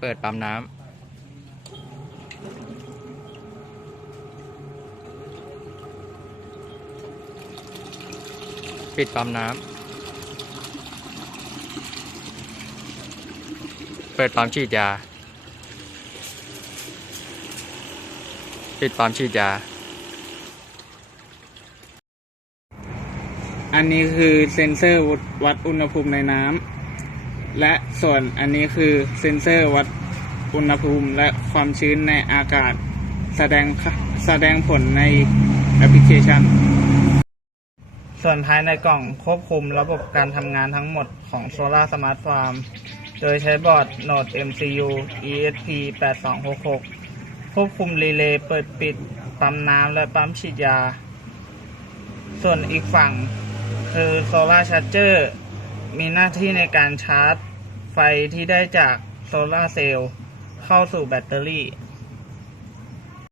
เปิดปั๊มน้ำปิดปั๊มน้ำ เปิดปั๊มฉีดยา ปิดปั๊มฉีดยา อันนี้คือเซ็นเซอร์วัดอุณหภูมิในน้ำ และส่วนอันนี้คือเซ็นเซอร์วัดอุณหภูมิและความชื้นในอากาศ แสดงแสดงผลในแอปพลิเคชัน ส่วนภายในกล่องควบคุมระบบการทำงานทั้งหมดของ Solar Smart Farm โดยใช้บอร์ด Node MCU ESP 8266 ควบคุมรีเลย์เปิดปิด ปั๊มน้ำและปั๊มฉีดยา ส่วนอีกฝั่งคือ Solar Charger มีหน้าที่ในการชาร์จไฟที่ได้จากโซลาร์เซลล์เข้าสู่แบตเตอรี่